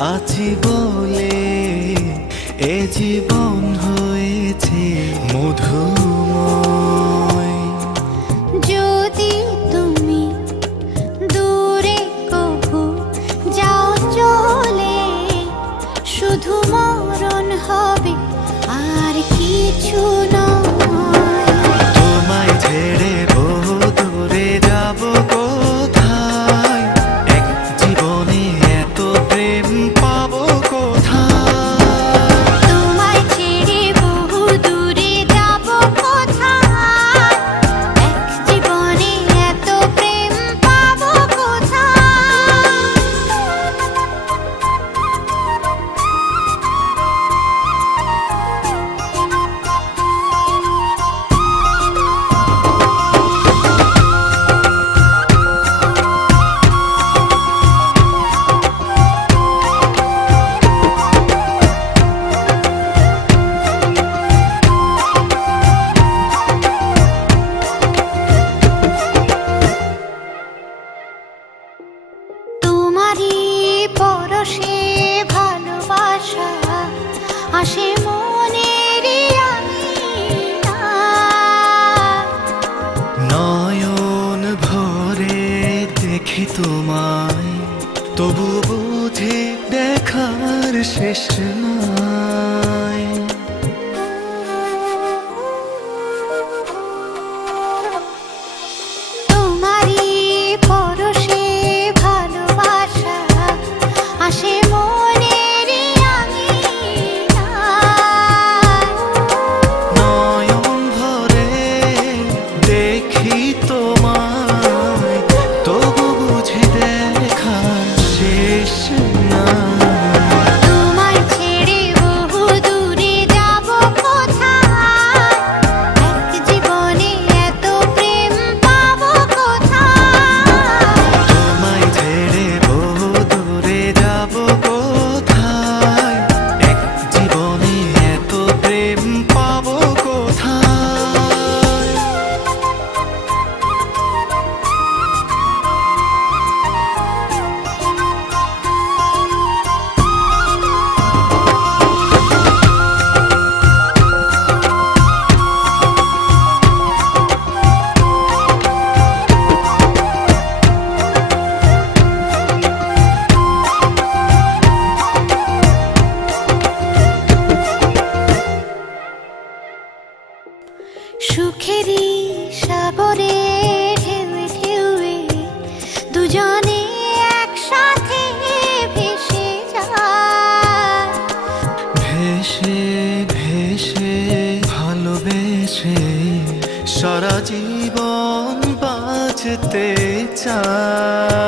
আছি বলে এ জীবন হয়েছে মধুময়। যদি তুমি দূরে কবু যাও চলে, শুধু মরণ হবে আর কিছু নয়। তোমায় ছেড়ে বহু দূরে যাব কোথায়, এক জীবনে এত প্রেম পাবো কোথায়। তোমায় ছেড়ে বহু দূরে যাব কোথায়, এক জীবনে এত প্রেম পাবো কোথায়। তোমারই পরশে ভালোবাসা আসে মনের নয়ন ভরে দেখি তোমায়, তবু বুঝি দেখার শেষ নাই। তোমারই পরশে ভালোবাসা আসে মনের নয়ন ভরে দেখি তোমায়, তবু বুঝি দেখার শেষ নাই। তোমায় ছেড়ে বহু দূরে যাব কোথায়, এক জীবনে এত প্রেম পাবো কোথায়। তোমায় ছেড়ে বহু দূরে যাব কোথায়, এক জীবনে এত প্রেম পাবো কোথায়। সুখেরই সাগরে ঢেউয়ে ঢেউয়ে দুজনে একসাথে ভেসে যায়। ভেসে ভেসে ভালোবেসে সারা জীবন বাঁচতে চাই।